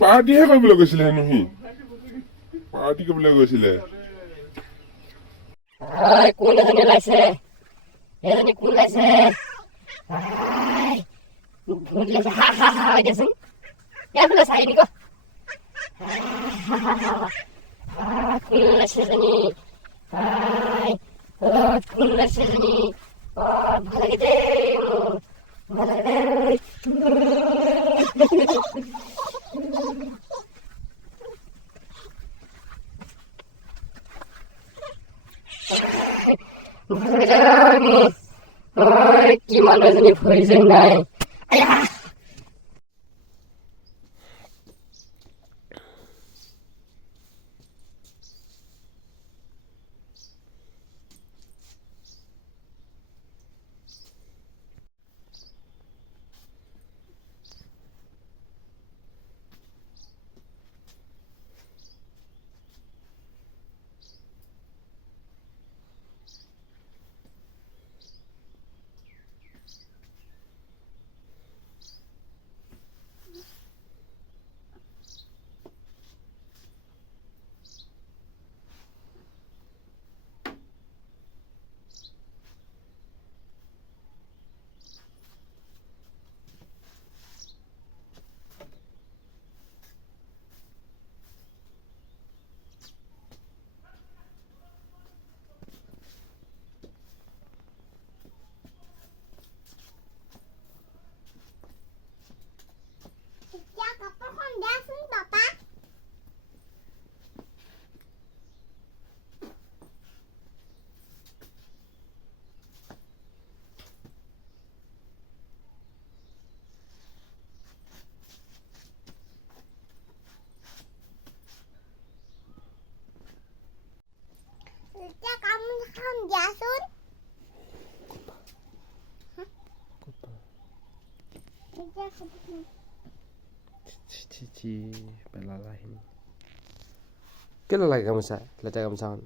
পাৰ্টিহে কৰিবলৈ গৈছিলে হেনো সি পাৰ্টি কৰিবলৈ গৈছিলে কোন এজনী ওলাইছে কোন ওলাইছে ভূত ওলাইছে হা হা হা দেচোন এইফালে চাই দিক কোন ওলাইছে এজনী কোন ওলাইছে এজনী ভাল লাগে দেই ভাল লাগে কি মানুহ এজনী ভৰিছে নাই পেলালাহিনি কেলে লাগে গামোচা লেতেৰা গামোচাখন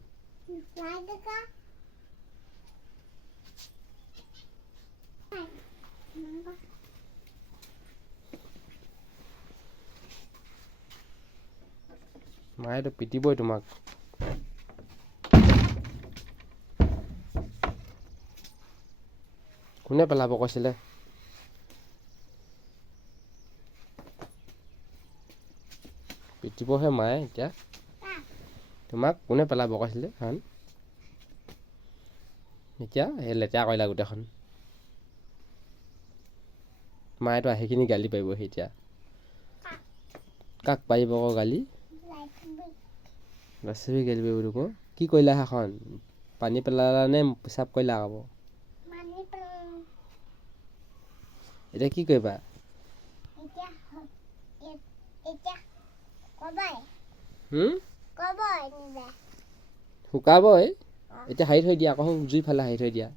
মায়েতো পিটিবই তোমাক কোনে পেলাব কৈছিলে পিটিবহে মায়ে এতিয়া তোমাক কোনে পেলাব কৈছিলে হান এতিয়া এই লেতেৰা কৰিলা গোটেইখন মায়েতো আহিখিনি গালি পাৰিবহি এতিয়া কাক পাৰিব আকৌ গালি বাচবি গালি পাৰিব তোক কি কৰিলা সেইখন পানী পেলালা নে পেচাব কৰিলা আকৌ এতিয়া কি কৰিবা শুকাবই এতিয়া হাৰি থৈ দিয়া আকৌ জুই ফালে হাৰি থৈ দিয়া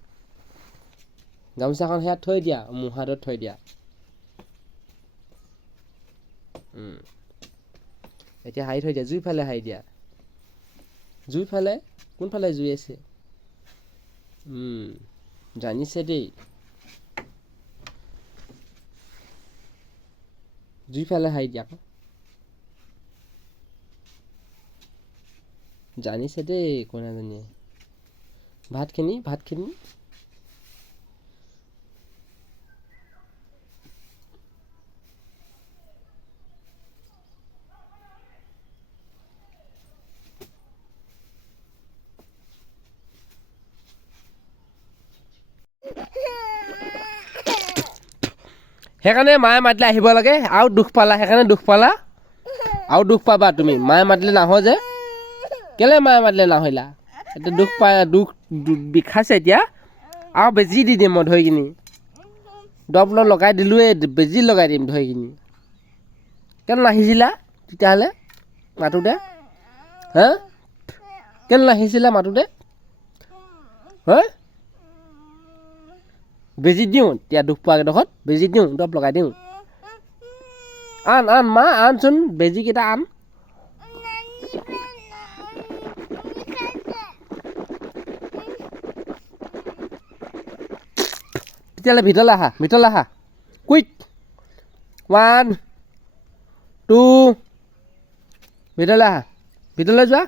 গামোচাখন সেয়াত থৈ দিয়া মোৰ হাতত থৈ দিয়া এতিয়া হাৰি থৈ দিয়া জুই ফালে হাৰি দিয়া জুই ফালে কোনফালে জুই আছে জানিছে দেই জুই ফালে হাৰি দিয়া আকৌ জানিছে দেই কোনাজনীয়ে ভাতখিনি সেইকাৰণে মায়ে মাতিলে আহিব লাগে আৰু দুখ পালা সেইকাৰণে দুখ পালা আৰু দুখ পাবা তুমি মায়ে মাতিলে নাহ যে কেলে মায়ে মাতিলে নাহিলা এতিয়া দুখ বিষাইছে এতিয়া আৰু বেজি দি দিম মই ধৰি কিনি দৰৱ লগাই দিলোঁৱে বেজি লগাই দিম ধৰি কিনি কেলে নাহিছিলা তেতিয়াহ'লে মাতোতে হা কেলে নাহিছিলা মাতোতে হা বেজি দিওঁ এতিয়া দুখ পোৱাকেইডোখৰত বেজি দিওঁ দৰৱ লগাই দিওঁ আন মা আনচোন বেজিকেইটা আন তেতিয়াহ'লে ভিতৰলৈ আহা কুইক 1 2 ভিতৰলৈ আহা ভিতৰলৈ যোৱা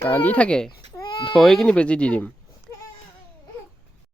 কান্দি থাকে ধৰি কিনি বেজি দি দিম